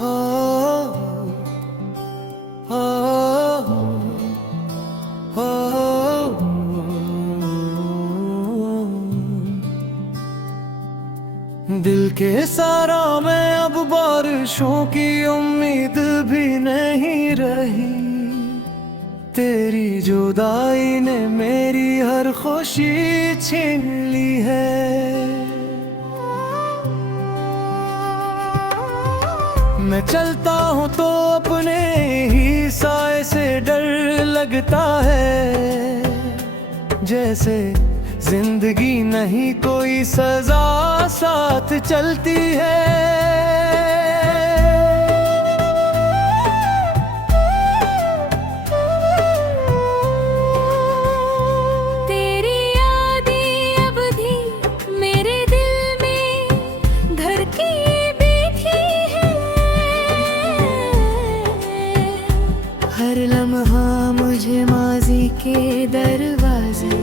हो, हो, हो, दिल के सारा में अब बारिशों की उम्मीद भी नहीं रही। तेरी जुदाई ने मेरी हर खुशी छीन ली है। मैं चलता हूँ तो अपने ही साए से डर लगता है, जैसे जिंदगी नहीं कोई सजा साथ चलती है। हर लम्हा मुझे माजी के दरवाजे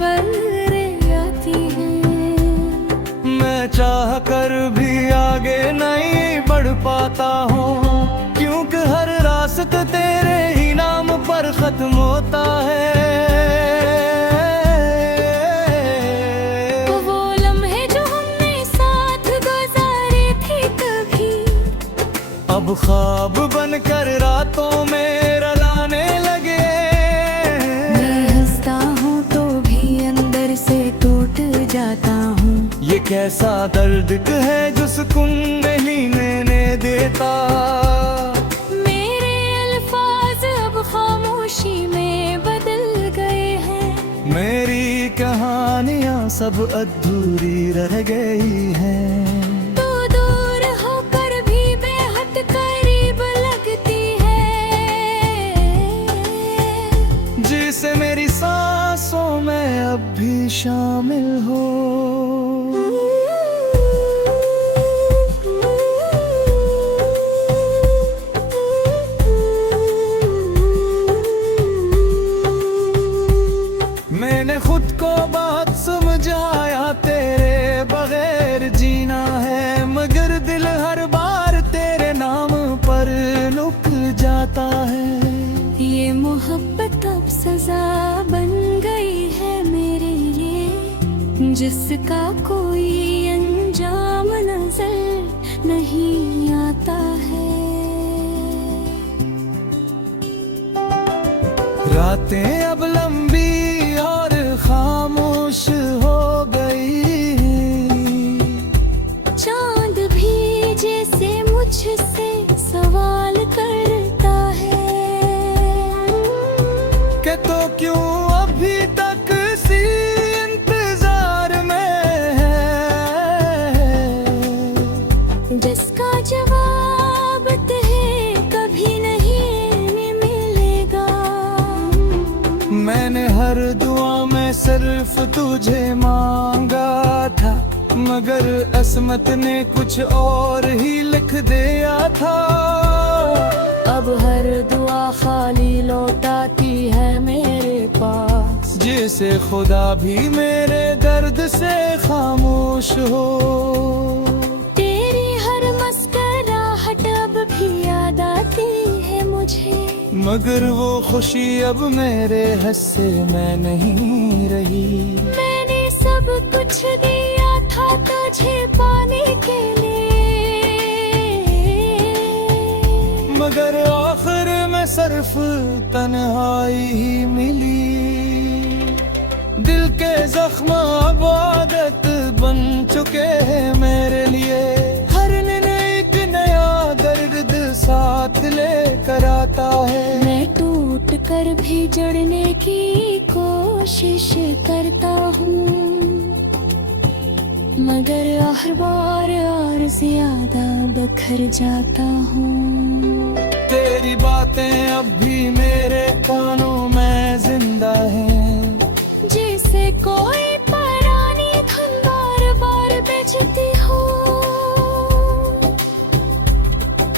बंद आती हैं। मैं चाह कर भी आगे नहीं बढ़ पाता हूँ, क्योंकि हर रास्ता तेरे ही नाम पर खत्म होता है। वो लम्हे जो हमने साथ गुजारे थे कभी, अब ख्वाब बनकर रातों में रुलाने लगे। मैं हंसता हूँ तो भी अंदर से टूट जाता हूँ। ये कैसा दर्द है जो सुकून नहीं लेने देता। मेरे अल्फाज अब खामोशी में बदल गए हैं। मेरी कहानियाँ सब अधूरी रह गई हैं। जिसे मेरी सांसों में अब भी शामिल हो। मैंने खुद को बात समझाया, तेरे बगैर जीना है, मगर दिल हर बार तेरे नाम पर रुक जाता है। ये मोहब्बत अब सजा बन गई है मेरे लिए, जिसका कोई अंजाम नजर नहीं आता है। रातें अब लंबी और खामोश हो गई। चांद भी जैसे मुझसे सवाल करता है कि तो क्यों अभी तक सी इंतजार में है, जिसका जवाब है कभी नहीं मिलेगा। मैंने हर दुआ में सिर्फ तुझे मांगा था, मगर असमत ने कुछ और ही लिख दिया था। अब हर दुआ खाली लौटाती है मेरे पास, जैसे खुदा भी मेरे दर्द से खामोश हो। तेरी हर मुस्कुराहट अब भी याद आती है मुझे, मगर वो खुशी अब मेरे हिस्से में नहीं रही। मैंने सब कुछ दिया था तुझे पाने के लिए, मगर आखिर में सिर्फ तन्हाई ही मिली। दिल के जख्म अब आदत बन चुके हैं मेरे लिए, हर दिन एक नया दर्द साथ लेकर आता है। मैं टूट कर भी जड़ने की कोशिश करता हूँ, मगर हर बार और ज्यादा बखर जाता हूँ। तेरी बातें अब भी मेरे कानों में जिंदा हैं, जैसे कोई पुरानी धुन बार बार बजती हो।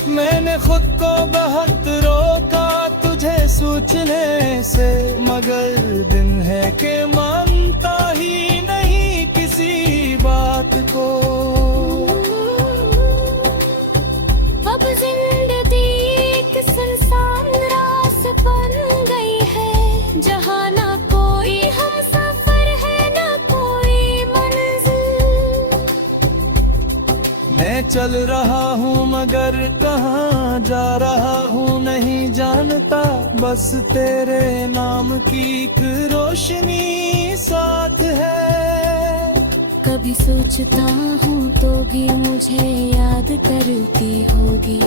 मैंने खुद को बहुत रोका तुझे सोचने से, मगर दिन है कि मानता ही नहीं किसी बात को। मैं चल रहा हूँ मगर कहाँ जा रहा हूँ नहीं जानता, बस तेरे नाम की एक रोशनी साथ है। कभी सोचता हूँ तो भी मुझे याद करती होगी,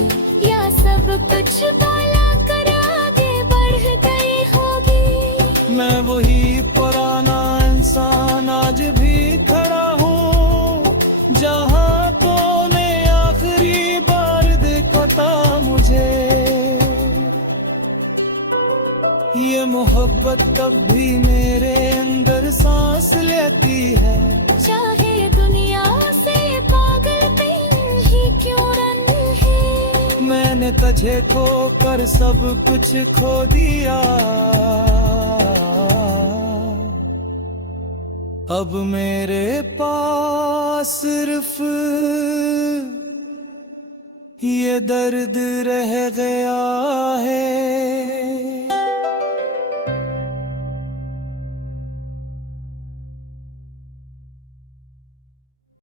या सब कुछ भुला कर आगे बढ़ गई होगी। मैं वही पुराना इंसान आज भी खड़ा हूँ, जहाँ तूने आखिरी बार देखा था मुझे। ये मोहब्बत तब भी मेरे अंदर सांस लेती है, चाहे दुनिया से पागलपन ही क्यों रन है। मैंने तुझे खो कर सब कुछ खो दिया, अब मेरे पास सिर्फ ये दर्द रह गया है।